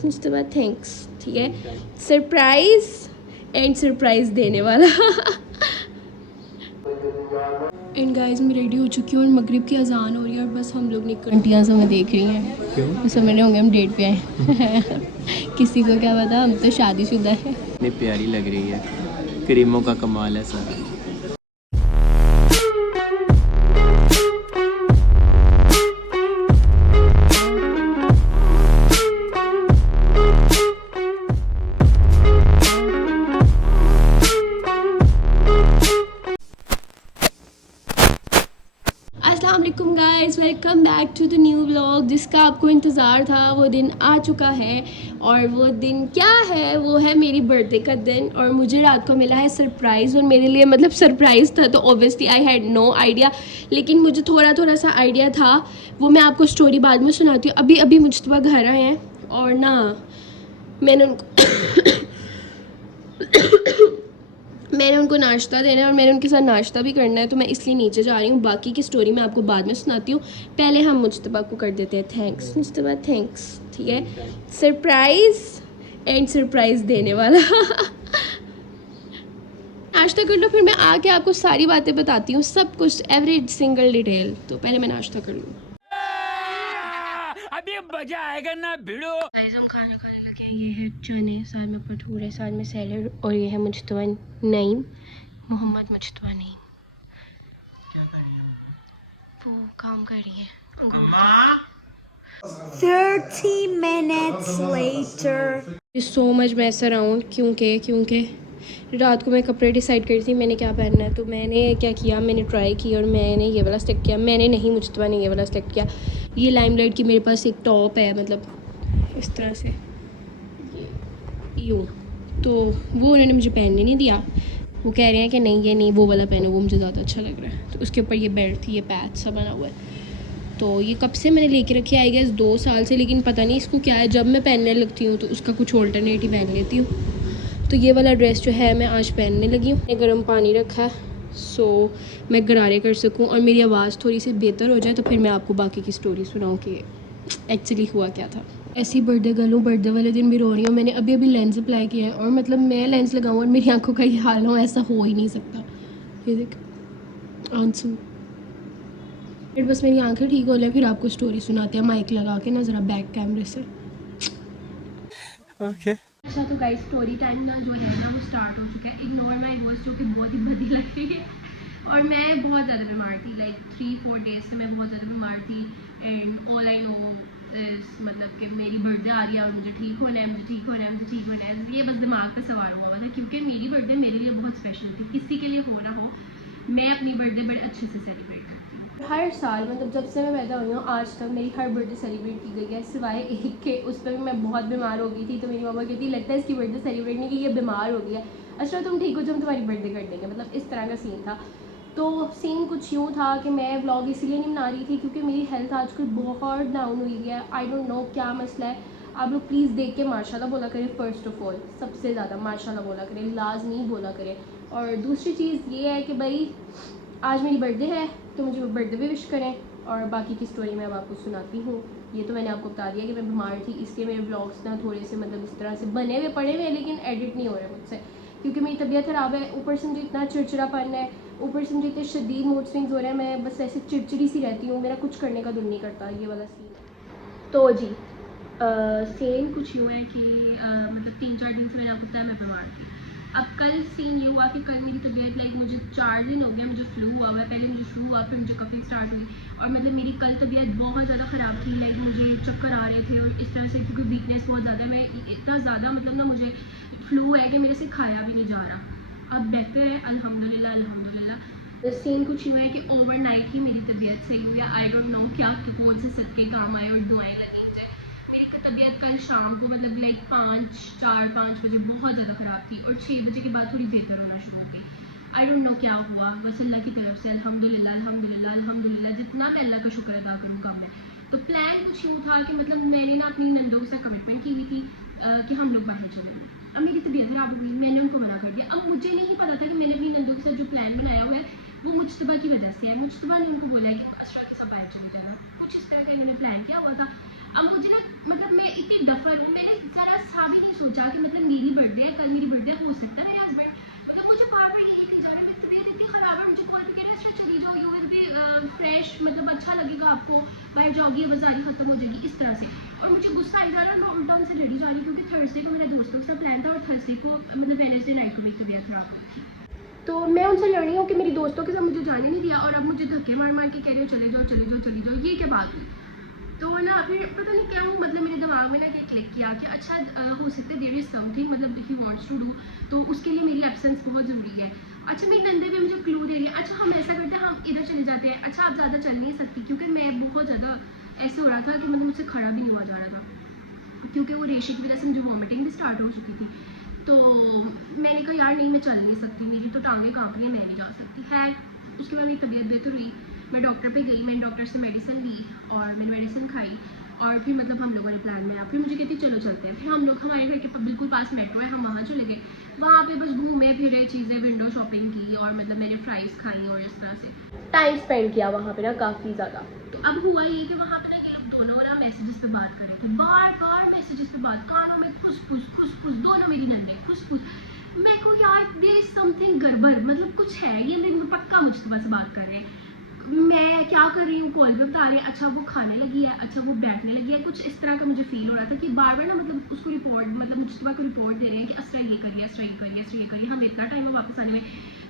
Thanks Mustafa, thanks. ठीक है, surprise and surprise देने वाला। एंड गाइस मैं रेडी हो चुकी हूँ और मगरिब की अजान हो रही है और बस हम लोग निकल, आंटियाँ हमें देख रही हैं। क्यों? समझ रहे होंगे हम डेट पे आए। किसी को क्या पता, हम तो शादीशुदा है। इतनी प्यारी लग रही है, क्रीमों का कमाल है सारा। अस्सलाम वालेकुम guys, welcome back to the new vlog. जिसका आपको इंतज़ार था वो दिन आ चुका है और वो दिन क्या है, वो है मेरी बर्थडे का दिन। और मुझे रात को मिला है सरप्राइज़ और मेरे लिए मतलब सरप्राइज़ था तो obviously I had no idea, लेकिन मुझे थोड़ा सा आइडिया था। वो मैं आपको स्टोरी बाद में सुनाती हूँ। अभी अभी मुझतबा घर आए हैं और ना मैंने उनको नाश्ता देना है और मैंने उनके साथ नाश्ता भी करना है, तो मैं इसलिए नीचे जा रही हूँ। बाकी की स्टोरी मैं आपको बाद में सुनाती हूँ। पहले हम मुस्तफा को कर देते हैं थैंक्स। मुस्तफा थैंक्स। ठीक है, सरप्राइज एंड सरप्राइज देने वाला। नाश्ता कर लो, फिर मैं आके आपको सारी बातें बताती हूँ, सब कुछ, एवरी सिंगल डिटेल। तो पहले मैं नाश्ता कर लूँ। अभी मजा आएगा ना भिड़ो। हम खाना खाने लगे। ये है चने, साथ में भटूरे, साथ में सैलेड, और ये है मुजतबा नईम, मोहम्मद मुजतबा नईम। क्या कर रही है वो? काम कर रही है। 30 minutes later। So much mess around, क्योंकि रात को मैं कपड़े डिसाइड करी थी मैंने क्या पहनना है। तो मैंने क्या किया, मैंने ट्राई की और मैंने ये वाला सेलेक्ट किया। मैंने नहीं, मुजतबा ने ये वाला सेलेक्ट किया। ये लाइमलाइट की मेरे पास एक टॉप है, मतलब इस तरह से यूँ। तो वो उन्होंने मुझे पहनने नहीं दिया। वो कह रहे हैं कि नहीं ये नहीं, वो वाला पहनो, वो मुझे ज़्यादा अच्छा लग रहा है। तो उसके ऊपर ये बेल्ट थी, ये पैच सा बना हुआ है। तो ये कब से मैंने लेके रखी है, आई गेस 2 साल से, लेकिन पता नहीं इसको क्या है, जब मैं पहनने लगती हूँ तो उसका कुछ ऑल्टरनेट ही पहन लेती हूँ। तो ये वाला ड्रेस जो है मैं आज पहनने लगी हूँ। गर्म पानी रखा है सो मैं गरारे कर सकूँ और मेरी आवाज़ थोड़ी सी बेहतर हो जाए, तो फिर मैं आपको बाकी की स्टोरी सुनाऊँ कि एक्चुअली हुआ क्या था। ऐसी बर्थडे गर्ल हूँ, बर्थडे वाले दिन भी रो रही हूँ। मैंने अभी अभी लेंस अप्लाई किया है और मतलब मैं लेंस लगाऊँ और मेरी आंखों का ये हाल हो, ऐसा हो ही नहीं सकता। ये देख आंसू, बस मेरी आंखें ठीक हो जाए फिर आपको स्टोरी सुनाते हैं, माइक लगा के ना ज़रा बैक कैमरे से। ओके अच्छा तो गाइस स्टोरी टाइम ना जो है ना वो स्टार्ट हो चुका है। इग्नोर माय वॉइस जो कि बहुत ही भद्दी लग रही है। और मैं बहुत ज़्यादा बीमार थी, लाइक 3-4 डेज से मैं बहुत ज़्यादा बीमार थी। एंड ऑल आई नो इस मतलब कि मेरी बर्थडे आ रही है और मुझे ठीक होना है, मुझे ठीक होना है, मुझे ठीक होना है। ये बस दिमाग का सवाल हुआ था, क्योंकि मेरी बर्थडे मेरे लिए बहुत स्पेशल थी। किसी के लिए हो ना हो, मैं अपनी बर्थडे बड़े अच्छे से सेलिब्रेट करती हूँ। हर साल मतलब जब से मैं पैदा हुई हूँ आज तक मेरी हर बर्थडे सेलिब्रेट की गई है, सिवाय एक के। उस पर भी मैं बहुत बीमार हो गई थी, तो मेरी मम्मा कहती लगता है इसकी बर्थडे सेलिब्रेट नहीं की, ये बीमार हो गई है। अच्छा तुम ठीक हो जो हम तुम्हारी बर्थडे कर देंगे, मतलब इस तरह का सीन था। तो सीन कुछ यूँ था कि मैं व्लॉग इसलिए नहीं बना रही थी क्योंकि मेरी हेल्थ आजकल बहुत डाउन हुई है। आई डोंट नो क्या मसला है। आप लोग प्लीज़ देख के माशाल्लाह बोला करें। फ़र्स्ट ऑफ ऑल सबसे ज़्यादा माशाल्लाह बोला करें, लाजमी बोला करें। और दूसरी चीज़ ये है कि भाई आज मेरी बर्थडे है तो मुझे बर्थडे भी विश करें। और बाकी की स्टोरी मैं अब आपको सुनाती हूँ। ये तो मैंने आपको बता दिया कि मैं बीमार थी, इसलिए मेरे ब्लॉग्स ना थोड़े से मतलब इस तरह से बने हुए पड़े हुए हैं, लेकिन एडिट नहीं हो रहे मुझसे क्योंकि मेरी तबीयत ख़राब है। ऊपर से मुझे इतना चिड़चिड़ापन है, ऊपर से मुझे इतने शदीद मूड स्विंग्स हो रहे हैं, मैं बस ऐसे चिड़चिड़ी सी रहती हूँ, मेरा कुछ करने का दिल नहीं करता। ये वाला सीन है। तो जी सीन कुछ यूँ है कि मतलब 3-4 दिन से मैंने आपको बताया मैं बीमार थी। अब कल सीन ये हुआ कि कल मेरी तबीयत लाइक मुझे 4 दिन हो गया मुझे फ्लू हुआ है। पहले मुझे फ्लू हुआ, फिर मुझे कफिंग स्टार्ट हुई और मतलब मेरी कल तबीयत बहुत ज़्यादा ख़राब थी। लाइक मुझे चक्कर आ रहे थे और इस तरह से, क्योंकि वीकनेस बहुत ज़्यादा है। मैं इतना ज़्यादा मतलब ना मुझे फ्लू है कि मेरे से खाया भी नहीं जा रहा। अब बेहतर है अल्हम्दुलिल्लाह अल्हम्दुलिल्लाह। सीन कुछ यूँ है कि ओवरनाइट ही मेरी तबीयत सही हुई है। आई डोंट नो क्या कौन से सदके काम आए और दुआएं लगी मुझे। मेरी तबीयत कल शाम को मतलब लाइक 4-5 बजे बहुत ज़्यादा ख़राब थी और 6 बजे के बाद थोड़ी बेहतर होना शुरू हो गई। आई डोंट नो क्या हुआ, बस अल्लाह की तरफ से अल्हम्दुलिल्लाह अल्हम्दुलिल्लाह अल्हम्दुलिल्लाह। जितना मैं अल्लाह का शुक्र अदा करूँ कम है। तो प्लान कुछ यूँ था कि मतलब मैंने ना अपनी नंदों से कमिटमेंट की हुई थी कि हम लोग बाहर चलेंगे। अब मेरी तबीयत ख़राब हो गई, मैंने उनको मना कर दिया। अब मुझे नहीं पता था कि मैंने अपनी नंदों के साथ जो प्लान बनाया हुआ है वो मुजतबा की वजह से है। मुजतबा ने उनको बोला है कि असरा के साथ बाहर चले जाना, कुछ इस तरह का इन्होंने प्लान किया हुआ था। अब मुझे ना मतलब मैं इतनी डफर हूँ, मैंने ज़रा सा भी नहीं सोचा कि मतलब मेरी बर्थडे है, कल मेरी बर्थडे हो सकता है मेरे हस्बैंड मतलब मुझे बार बार यही नहीं जा रहा, मेरी तबीयत इतनी ख़राब है, मुझे कॉल करके अच्छा चली जाओ, यू विल बी फ्रेश, मतलब अच्छा लगेगा आपको, बाहर जाओगी बाजारी ख़त्म हो जाएगी इस तरह से। और मुझे गुस्सा आ जा रहा है, मैं उल्टा उनसे रेडी जा रही क्योंकि थर्सडे को मेरे दोस्तों के साथ प्लान था और थर्सडे को मतलब वेडनेसडे नाइट को मेरी तबीयत ख़राब हुई थी। तो मैं उनसे लड़ रही हूँ कि मेरी दोस्तों के साथ मुझे जाने नहीं दिया और अब मुझे धक्के मार मार के कह रही हो चले जाओ चले जाओ चले जाओ, ये क्या बात हुई। तो ना फिर पता नहीं क्या हुआ, मतलब मेरे दिमाग में ना ये क्लिक किया कि अच्छा हो सकता है देयर इज़ समथिंग, मतलब ही वांट्स टू डू, तो उसके लिए मेरी एब्सेंस बहुत ज़रूरी है। अच्छा मेरी नंदे भी मुझे क्लू दे रही है, अच्छा हम ऐसा करते हैं हम इधर चले जाते हैं, अच्छा आप ज़्यादा चल नहीं सकती, क्योंकि मैं बहुत ज़्यादा ऐसे हो रहा था कि मतलब मुझसे खड़ा भी नहीं हुआ जा रहा था क्योंकि वो रेशे की वजह से मुझे वॉमिटिंग भी स्टार्ट हो चुकी थी। तो मैंने कहा यार नहीं मैं चल नहीं सकती, मेरी तो टांगें काँप रही हैं, मैं नहीं जा सकती है। उसके बाद मेरी तबीयत बेहतर हुई, मैं डॉक्टर पे गई, मैंने डॉक्टर से मेडिसिन ली और मैंने मेडिसिन खाई और फिर मतलब हम लोगों ने प्लान बनाया, फिर मुझे कहती चलो चलते हैं, फिर हम लोग हमारे घर के बिल्कुल पास मेट्रो है, हम वहाँ चले गए, वहाँ पे बस घूमे फिरे, चीज़ें विंडो शॉपिंग की और मतलब मैंने फ्राइज़ खाई और इस तरह से टाइम स्पेंड किया वहाँ पे ना काफ़ी ज़्यादा। तो अब हुआ ये कि वहाँ पे ना ये लोग दोनों ना मैसेजेस पे बात कर रहे थे, बार बार मैसेजेस पे बात, कानों में खुस दोनों मेरी नन्हे खुस। मैं को यार देयर इज समथिंग गड़बड़, मतलब कुछ है ये, मैं पक्का मुझसे बस बात कर रहे हैं, मैं क्या कर रही हूँ कॉल पे बता रहे हैं, अच्छा वो खाने लगी है, अच्छा वो बैठने लगी है, कुछ इस तरह का मुझे फील हो रहा था कि बार बार ना मतलब उसको रिपोर्ट मतलब मुझसे को रिपोर्ट दे रहे हैं कि असरा ये करिए असरा ये करिए असरा ये करिए, हम इतना टाइम है वापस आने में,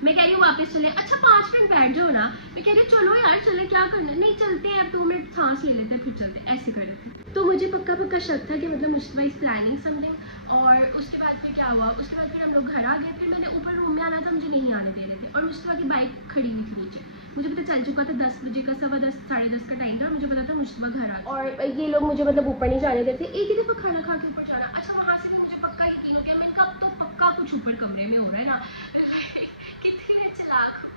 मैं कह रही हूँ वापस चले, अच्छा 5 मिनट बैठ जाओ ना, मैं कह रही हूँ चलो यार चले क्या करना, नहीं चलते हैं अब 2 मिनट सांस ले लेते हैं फिर चलते, ऐसे कर लेते। तो मुझे पक्का पक्का शक था कि मतलब मुझसे इस प्लानिंग समथिंग। और उसके बाद फिर क्या हुआ, उसके बाद फिर हम लोग घर आ गए, फिर मैंने ऊपर रूम में आना था, मुझे नहीं आने दे रहे थे और मुझसे की बाइक खड़ी हुई थी नीचे, मुझे पता चल चुका था 10 बजे का, 10:15 10:30 का टाइम था, मुझे पता था मुझसे घर आ, और ये लोग मुझे मतलब ऊपर नहीं जाने देते, एक ही दफ़ा खाना खा के ऊपर जाना, अच्छा वहाँ से भी मुझे पक्का यकीन हो गया, मैंने कहा अब तो पक्का कुछ ऊपर कमरे में हो रहा है ना कितनी चालाक हूँ।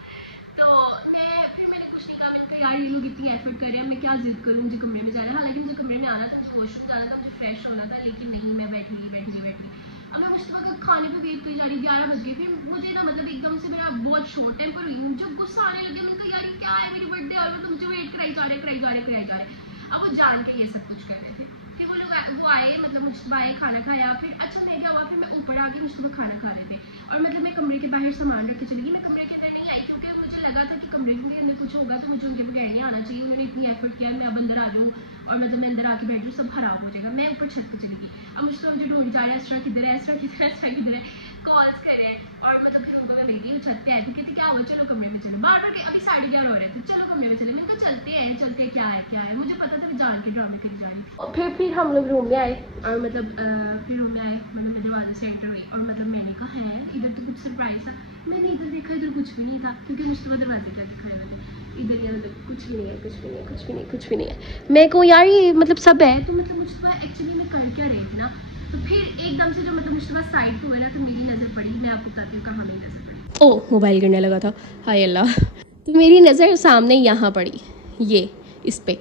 तो मैंने कुछ नहीं कहा, मैंने कहा यार ये लोग इतनी एफर्ट कर रहे हैं, मैं क्या जिद करूँ, मुझे कमरे में जाना है, हालांकि मुझे कमरे में आना था, मुझे वॉशरूम जाना था, मुझे फ्रेश होना था, लेकिन नहीं मैं बैठी अब मैं मुझसे वक्त खाने पे वेट करी जा रही, 11 बजे, फिर मुझे ना मतलब एकदम से मेरा बहुत शॉर्ट टेम्पर हुई, मुझे गुस्सा आने लगे, मैंने कहा यार क्या है मेरी बर्थडे और मतलब मुझे वेट कराई जा रहे। अब वो जान के ये सब कुछ कर रहे थे, फिर वो लोग वो आए मतलब मुझसे आए, खाना खाया, फिर अच्छा मैं क्या हुआ, फिर मैं ऊपर आके मुझसे खाना खा रहे थे और मतलब मैं कमरे के बाहर सामान रख के चली गई, मैं कमरे के अंदर नहीं आई क्योंकि मुझे लगा था कि कमरे के अंदर कुछ होगा तो मुझे उनके बगैर नहीं आना चाहिए, उन्होंने इतनी एफर्ट किया, मैं अब अंदर आ जाऊँ और मतलब मैं अंदर आके बैठ जाऊँ, सब खराब हो जाएगा, मैं ऊपर छत पर चली गई। अब मुझे ढूंढ जा रहा है, एक्स्ट्रा किधर है, कॉल्स करे और मतलब फिर उनको मैं बेटी छत पे आई थी, कहती क्या हुआ चलो कमरे में चलो, बार बार अभी 11:30 हो रहे थे, चलो कमरे में चले, मैंने कहा चलते हैं क्या है, मुझे पता था मैं जान के ड्रामे करी जा रही थी। और फिर हम लोग रूम में आए और मतलब फिर रूम में आए, मतलब मैं दरवाजे से एंटर हुई और मतलब मैंने कहा है इधर तो कुछ सरप्राइज था, मैंने इधर देखा, इधर कुछ भी नहीं था क्योंकि मुझसे दरवाजे क्या दिखाए हुए थे, इधर ये मतलब कुछ भी नहीं है, मैं को यार ये मतलब सब है, तो मतलब मुझसे एक्चुअली मैं कर क्या रही थी ना, तो फिर एकदम से जो मतलब मुझसे साइड पे हुआ ना, तो मेरी नज़र पड़ी, मैं आपको बताती हूँ कहाँ मेरी नज़र पड़ी, ओह मोबाइल गिरने लगा था, हाय अल्लाह। तो मेरी नज़र सामने यहाँ पड़ी, ये इस पे,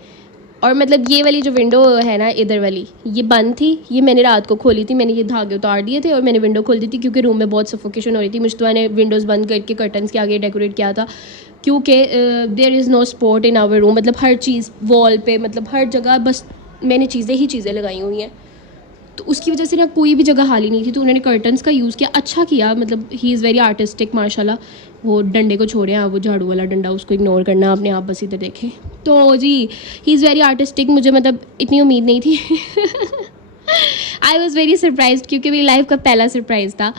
और मतलब ये वाली जो विंडो है ना इधर वाली, ये बंद थी, ये मैंने रात को खोली थी, मैंने ये धागे उतार दिए थे और मैंने विंडो खोल दी थी क्योंकि रूम में बहुत सफोकेशन हो रही थी, मुझतबा ने विंडोज़ बंद करके कर्टन्स के आगे डेकोरेट किया था क्योंकि there is no spot in our room, मतलब हर चीज़ वॉल पे, मतलब हर जगह बस मैंने चीज़ें लगाई हुई हैं, तो उसकी वजह से ना कोई भी जगह खाली नहीं थी, तो उन्होंने कर्टन्स का यूज़ किया, अच्छा किया, मतलब ही इज़ वेरी आर्टिस्टिक माशाल्लाह। वो डंडे को छोड़े हैं, वो झाड़ू वाला डंडा उसको इग्नोर करना, अपने आप बस इधर देखें, तो जी ही इज़ वेरी आर्टिस्टिक, मुझे मतलब इतनी उम्मीद नहीं थी आई वॉज़ वेरी सरप्राइज्ड क्योंकि मेरी लाइफ का पहला सरप्राइज़ था,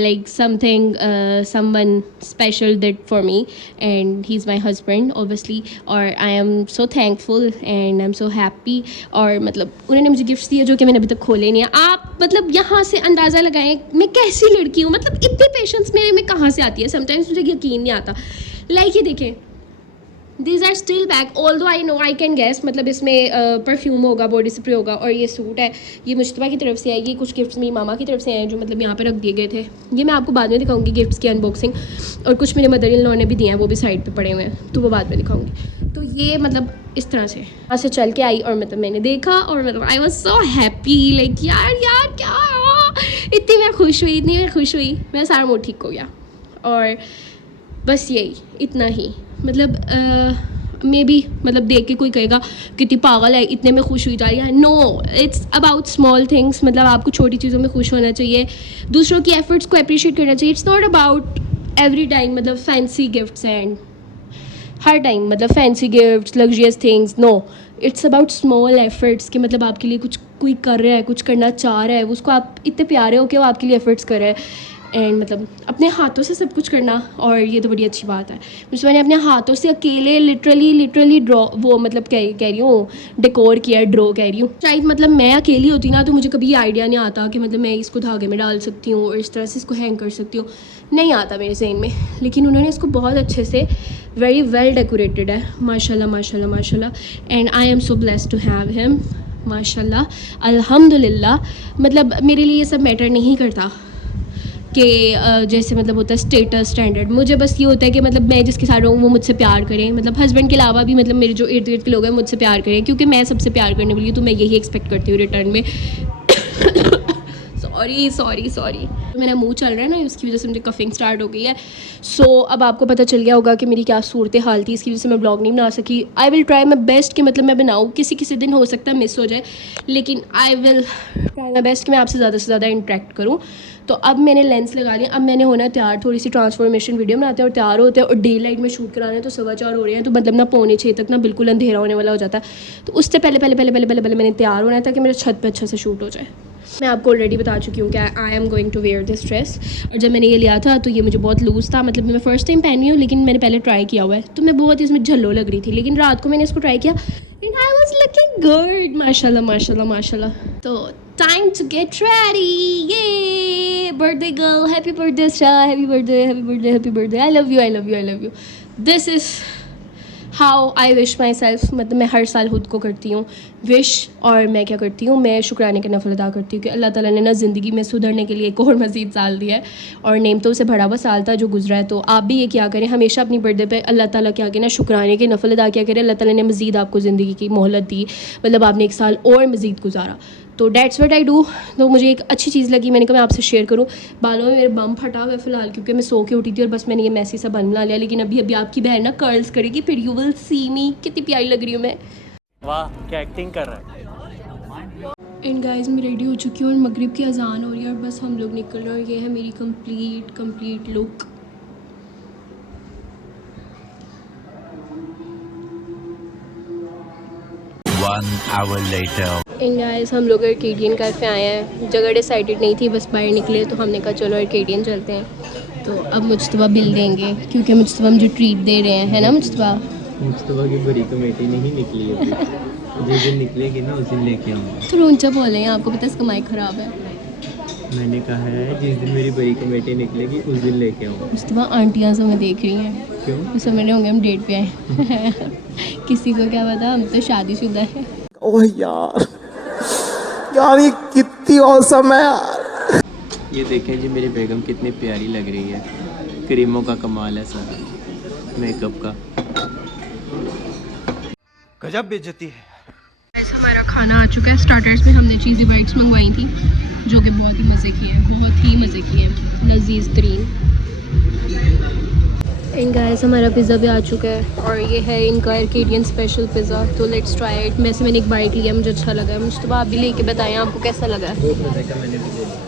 like something someone special did for me and he's my husband obviously, और I am so thankful and I'm so happy। और मतलब उन्होंने मुझे गिफ्ट्स दिए जो कि मैंने अभी तक खोले नहीं है, आप मतलब यहाँ से अंदाज़ा लगाएं मैं कैसी लड़की हूँ, मतलब इतनी पेशेंस मेरे में कहाँ से आती है, समटाइम्स मुझे यकीन नहीं आता। लाइक ये देखें, these are still back, although I know I can guess, मतलब इसमें परफ्यूम होगा, बॉडी स्प्रे होगा, और ये सूट है, ये मुश्तबा की तरफ से है, ये कुछ गिफ्ट्स मेरी मामा की तरफ से हैं जो मतलब यहाँ पे रख दिए गए थे, ये मैं आपको बाद में दिखाऊंगी गिफ्ट्स की अनबॉक्सिंग, और कुछ मेरे मदर इन लॉ ने भी दिए हैं, वो भी साइड पे पड़े हुए हैं, तो वो बाद में दिखाऊंगी। तो ये मतलब इस तरह से वहाँ से चल के आई और मतलब मैंने देखा और मतलब I was so happy, like यार क्या इतनी मैं खुश हुई, मेरा सारा मूड ठीक हो गया। और बस यही इतना ही, मतलब मे बी मतलब देख के कोई कहेगा कितनी पागल है, इतने में खुश हुई जा रही है। No, it's about small things. मतलब आपको छोटी चीज़ों में खुश होना चाहिए, दूसरों की एफर्ट्स को अप्रिशिएट करना चाहिए। It's not about every time मतलब फैंसी गिफ्ट्स एंड हर टाइम मतलब fancy gifts, luxurious things. No, it's about small efforts कि मतलब आपके लिए कुछ कोई कर रहा है, कुछ करना चाह रहा है, उसको आप इतने प्यारे हो कि वो आपके लिए एफर्ट्स कर रहा है। एंड मतलब अपने हाथों से सब कुछ करना, और ये तो बड़ी अच्छी बात है। मुझे मैंने अपने हाथों से अकेले लिटरली ड्रॉ वो मतलब कह रही हूँ डेकोर किया, ड्रॉ कह रही हूँ। शायद मतलब मैं अकेली होती ना तो मुझे कभी आइडिया नहीं आता कि मतलब मैं इसको धागे में डाल सकती हूँ और इस तरह से इसको हैंग कर सकती हूँ, नहीं आता मेरे ज़हन में। लेकिन उन्होंने इसको बहुत अच्छे से वेरी वेल डेकोरेटेड है, माशाल्लाह माशाल्लाह माशाल्लाह। And I am so blessed to have him, माशाल्लाह अल्हम्दुलिल्लाह। मतलब मेरे लिए ये सब मैटर नहीं करता कि जैसे मतलब होता है स्टेटस स्टैंडर्ड। मुझे बस ये होता है कि मतलब मैं जिसके साथ रहूँ वो मुझसे प्यार करें, मतलब हस्बैंड के अलावा भी मतलब मेरे जो इर्द गिर्द के लोग हैं मुझसे प्यार करें, क्योंकि मैं सबसे प्यार करने वाली हूँ, तो मैं यही एक्सपेक्ट करती हूँ रिटर्न में। सॉरी मेरा मुंह चल रहा है ना, उसकी वजह से मुझे कफिंग स्टार्ट हो गई है। सो अब आपको पता चल गया होगा कि मेरी क्या सूरत हाल थी, इसकी वजह से मैं ब्लॉग नहीं बना सकी। I will try my best कि मतलब मैं बनाऊँ, किसी दिन हो सकता है मिस हो जाए, लेकिन I will try my best कि मैं आपसे ज़्यादा से ज़्यादा इंटरेक्ट करूँ। तो अब मैंने लेंस लगा लिया, अब मैंने होना तैयार, थोड़ी सी ट्रांसफॉर्मेशन वीडियो बनाते हैं और तैयार होते हैं, और डे लाइट में शूट कराना है तो 4:15 हो रहे हैं, तो मतलब ना 5:45 तक ना बिल्कुल अंधेरा होने वाला हो जाता है। तो उससे पहले मैंने तैयार होना है ताकि मेरा छत पे अच्छा से शूट हो जाए। मैं आपको ऑलरेडी बता चुकी हूँ कि I am going to wear this dress, और जब मैंने ये लिया था तो ये मुझे बहुत लूज़ था, मतलब मैं फ़र्स्ट टाइम पहनी हूँ, लेकिन मैंने पहले ट्राई किया हुआ है, तो मैं बहुत इसमें झल्लो लग रही थी, लेकिन रात को मैंने इसको ट्राई किया and I was looking good, माशाल्लाह माशाल्लाह माशाल्लाह। तो टाइम टू गेट रेडी, ये birthday girl, happy birthday Shah, happy birthday happy birthday happy birthday, I love you I love you I love you. This is how I wish my self. मतलब मैं हर साल खुद को करती हूँ विश, और मैं क्या करती हूँ, मैं शुक्राने का नफल अदा करती हूँ कि अल्लाह ताला ने ना ज़िंदगी में सुधरने के लिए एक और मज़ीद साल दिया है, और नेमतों से भरा हुआ साल था जो गुजरा है। तो आप भी ये क्या करें, हमेशा अपनी बर्थडे पे अल्लाह ताला के आगे ना शुक्राने के नफल अदा किया करें। अल्लाह ताला ने मज़ीद आपको ज़िंदगी की मोहलत दी, मतलब आपने एक साल और मज़ीद गुजारा। तो डैट्स व्हाट आई डू। तो मुझे एक अच्छी चीज़ लगी, मैंने कहा मैं आपसे शेयर करूँ। बालों में मेरे बम फटा हुआ है फ़िलहाल, क्योंकि मैं सो के उठी थी और बस मैंने ये मैसी सा बन बना लिया, लेकिन अभी आपकी बहन ना कर्ल्स करेगी, फिर यू विल सी मी कितनी प्यारी लग रही हूँ मैं। वाह क्या एक्टिंग कर रहा है। एंड गाइस मैं रेडी हो चुकी हूँ और मगरिब की अजान हो रही है और बस हम लोग निकल रहे हैं, और ये है मेरी complete look. One hour later. And guys हम लोग आर्केडियन कैफ़े आए हैं, जगह डिसाइडेड नहीं थी, बस बाहर निकले तो हमने कहा चलो आर्केडियन चलते हैं। तो अब मुस्तफा बिल देंगे, क्योंकि मुस्तफा मुझे ट्रीट दे रहे हैं, है ना मुस्तफा? मुस्तफा की बड़ी कमेटी नहीं निकली अभी, जिस दिन निकलेगी ना उस दिन लेके आऊँगा। तो ऊंचा बोले हैं, आपको पता है कमाई ख़राब है। मैंने कहा है जिस दिन मेरी बड़ी कमेटी निकलेगी उस दिन लेके आऊँगा। मुस्तफा आंटियाँ से हमें देख रही हैं, क्यों? वो समझ रहे होंगे हम डेट पे आए। किसी को क्या पता, हम तो शादीशुदा है। ओह यार ये कितनी औसम है यार। ये देखें जी मेरी बेगम कितनी प्यारी लग रही है, क्रीमों का कमाल है सारा, मेकअप का। गजब बेइज्जती है। हमारा खाना आ चुका है। स्टार्टर्स में हमने चीज़ी बाइट्स मंगवाई थी, जो कि बहुत ही मज़े की है, बहुत ही मज़े की है, लजीज तरीन। एंड गाइस हमारा पिज़्ज़ा भी आ चुका है, और ये है इनका आर्केडियन स्पेशल पिज़्ज़ा। तो लेट्स ट्राई इट। वैसे मैंने एक बाइट लिया, मुझे अच्छा लगा है। मुझे तो आप भी लेके बताएं आपको कैसा लगा है। बहुत मज़े का, मैंने भी ले लिया।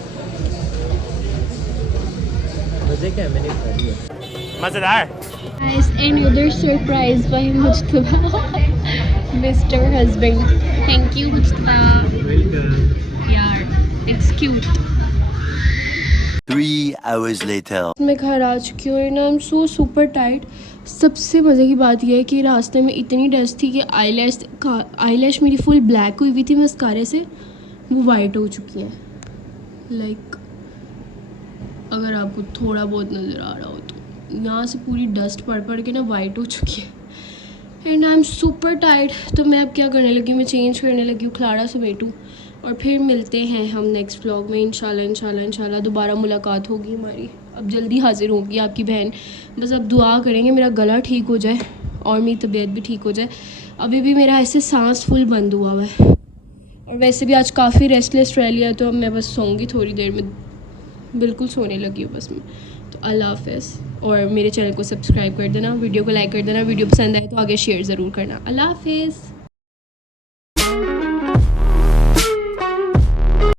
मज़े का है, मैंने खा लिया। मजेदार। Guys another surprise by Mustafa, mister husband. Thank you Mustafa. Welcome. यार इट्स क्यूट। 3 hours later. मैं घर आ चुकी हूँ and I am so super tight. सबसे मज़े की बात यह है कि रास्ते में इतनी डस्ट थी कि आईलैश मेरी फुल ब्लैक हुई हुई थी मस्कारे से, वो वाइट हो चुकी है। लाइक अगर आपको थोड़ा बहुत नज़र आ रहा हो तो यहाँ से पूरी डस्ट पड़ के ना वाइट हो चुकी है and I am super tight. तो मैं अब क्या करने लगी हूँ, मैं चेंज करने लगी हूँ, खलाड़ा समेटूँ, और फिर मिलते हैं हम नेक्स्ट व्लॉग में। इंशाल्लाह दोबारा मुलाकात होगी हमारी। अब जल्दी हाजिर होगी आपकी बहन। बस अब दुआ करेंगे मेरा गला ठीक हो जाए और मेरी तबीयत भी ठीक हो जाए। अभी भी मेरा ऐसे सांस फुल बंद हुआ है, और वैसे भी आज काफ़ी रेस्टलेस रह लिया, तो अब मैं बस सोऊंगी थोड़ी देर में, बिल्कुल सोने लगी हूँ बस मैं। तो अल्लाह हाफ़िज़। और मेरे चैनल को सब्सक्राइब कर देना, वीडियो को लाइक कर देना, वीडियो पसंद आए तो आगे शेयर ज़रूर करना। अल्लाह हाफिज़।